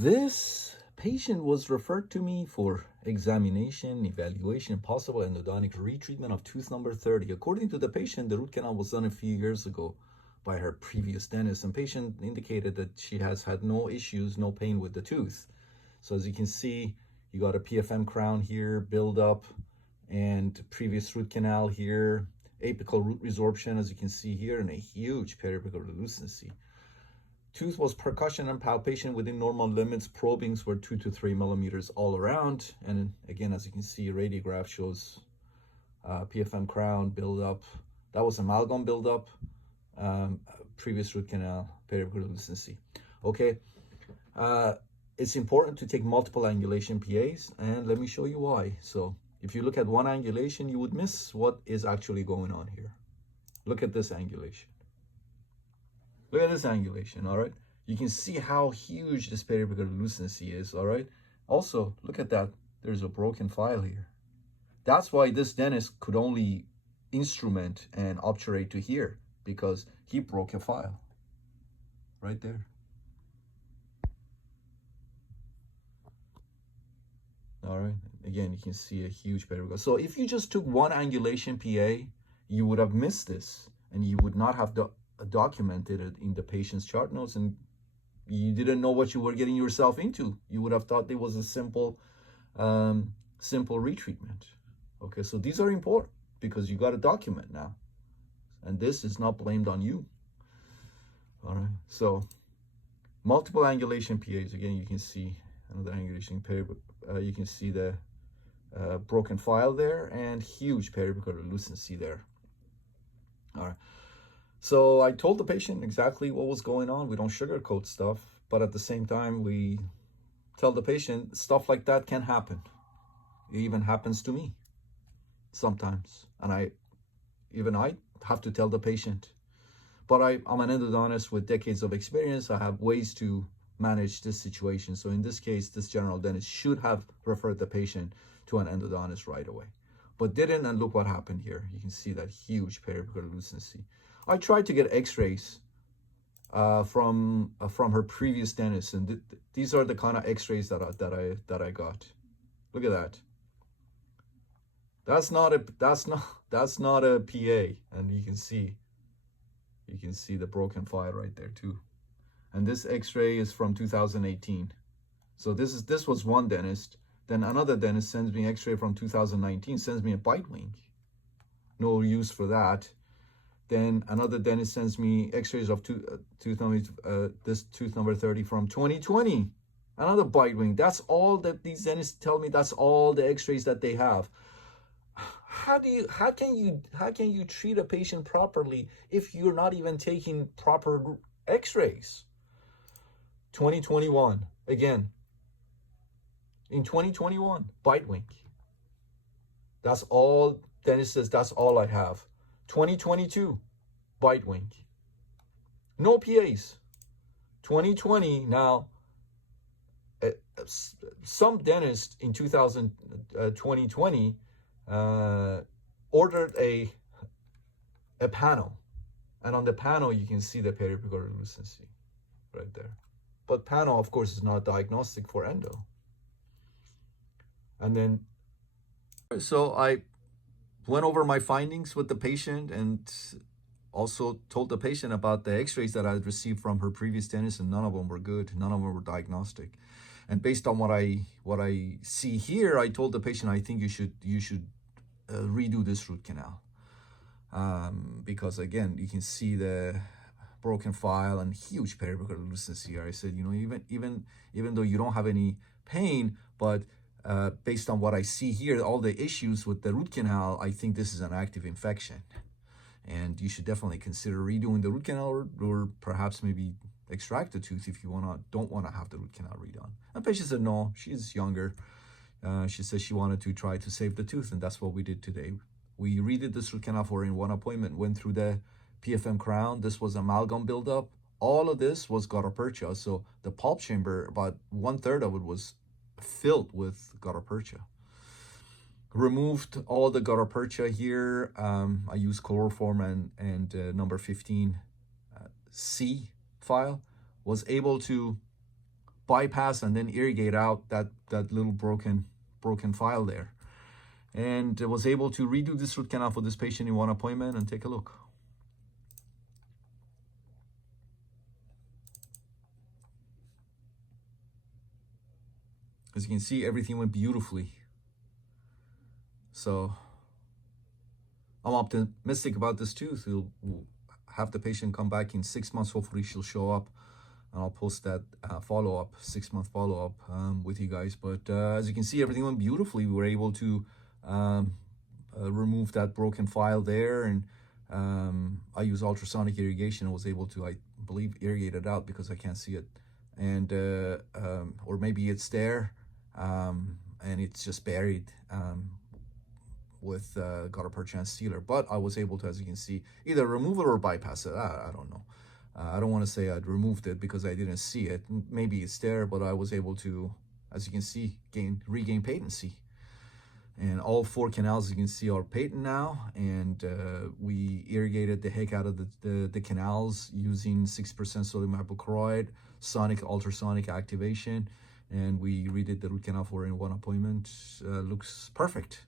This patient was referred to me for examination, evaluation, possible endodontic retreatment of tooth number 30. According to the patient, the root canal was done a few years ago by her previous dentist, and patient indicated that she has had no issues, no pain with the tooth. So as you can see, you got a PFM crown here, build up, and previous root canal here, apical root resorption, as you can see here, and a huge periapical relucency. Tooth was percussion and palpation within normal limits. Probings were 2 to 3 millimeters all around. And again, as you can see, radiograph shows PFM crown buildup. That was amalgam buildup. Previous root canal, periapical relucency. Okay, it's important to take multiple angulation PAs, and let me show you why. So if you look at one angulation, you would miss what is actually going on here. Look at this angulation. Look at this angulation, all right? You can see how huge this periapical relucency is, all right? Also, look at that. There's a broken file here. That's why this dentist could only instrument and obturate to here, because he broke a file right there. All right, again, you can see a huge periapical. So if you just took one angulation PA, you would have missed this, and you would not have documented it in the patient's chart notes, and you didn't know what you were getting yourself into. You would have thought it was a simple retreatment. Okay, so these are important because you got to document now, and this is not blamed on you. All right, so multiple angulation PAs. Again, you can see another angulation PA. You can see the broken file there and huge periapical relucency there. All right. So I told the patient exactly what was going on. We don't sugarcoat stuff, but at the same time, we tell the patient stuff like that can happen. It even happens to me sometimes. And I have to tell the patient. But I'm an endodontist with decades of experience. I have ways to manage this situation. So in this case, this general dentist should have referred the patient to an endodontist right away, but didn't, and look what happened here. You can see that huge periapical relucency. I tried to get x-rays from her previous dentist, and these are the kind of x-rays that I got. Look at that. That's not a PA, and you can see the broken file right there too. And this x-ray is from 2018. So this was one dentist. Then another dentist sends me x-ray from 2019, sends me a bite wing. No use for that. Then another dentist sends me x-rays of this tooth number 30 from 2020. Another bite wing. That's all that these dentists tell me. That's all the x-rays that they have. How can you treat a patient properly if you're not even taking proper x-rays? 2021, again. In 2021, bite wing. That's all, dentist says that's all I have. 2022, bite wing. No PAs. 2020, now, some dentist in 2020 ordered a panel. And on the panel, you can see the periapical relucency right there. But panel, of course, is not diagnostic for endo. And then, so I went over my findings with the patient and also told the patient about the x-rays that I had received from her previous dentist, and none of them were good. None of them were diagnostic. And based on what I see here, I told the patient, I think you should redo this root canal. Because again, you can see the broken file and huge periapical relucency here. I said, even though you don't have any pain, but based on what I see here, all the issues with the root canal, I think this is an active infection. And you should definitely consider redoing the root canal, or perhaps maybe extract the tooth if you don't want to have the root canal redone. And patient said no, she's younger. She said she wanted to try to save the tooth, and that's what we did today. We redid this root canal for her in one appointment, went through the PFM crown. This was amalgam buildup. All of this was gutta percha. So the pulp chamber, about 1/3 of it was filled with gutta percha. Removed all the gutta percha here. I used chloroform and number 15 C file. Was able to bypass and then irrigate out that little broken file there. And I was able to redo this root canal for this patient in one appointment. And take a look. As you can see, everything went beautifully. So I'm optimistic about this tooth. We'll have the patient come back in 6 months. Hopefully she'll show up, and I'll post that follow-up, 6-month follow-up with you guys. But as you can see, everything went beautifully. We were able to remove that broken file there, and I use ultrasonic irrigation. I was able to, I believe, irrigate it out because I can't see it. And or maybe it's there and it's just buried with gutta perchance sealer. But I was able to, as you can see, either remove it or bypass it. I don't know. I don't want to say I'd removed it because I didn't see it. Maybe it's there, but I was able to, as you can see, regain patency. And all 4 canals, you can see, are patent now. And we irrigated the heck out of the canals using 6% sodium hypochlorite, ultrasonic activation. And we redid the root canal for in one appointment. Looks perfect.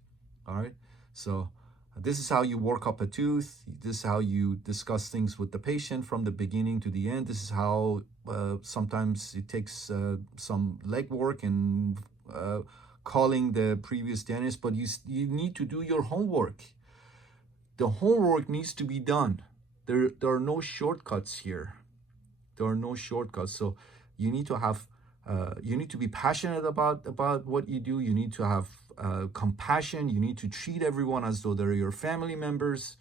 All right. So this is how you work up a tooth. This is how you discuss things with the patient from the beginning to the end. This is how sometimes it takes some legwork and calling the previous dentist, but you need to do your homework. The homework needs to be done. There are no shortcuts here. There are no shortcuts. So you need to have you need to be passionate about what you do. You need to have compassion. You need to treat everyone as though they're your family members,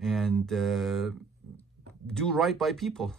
and do right by people.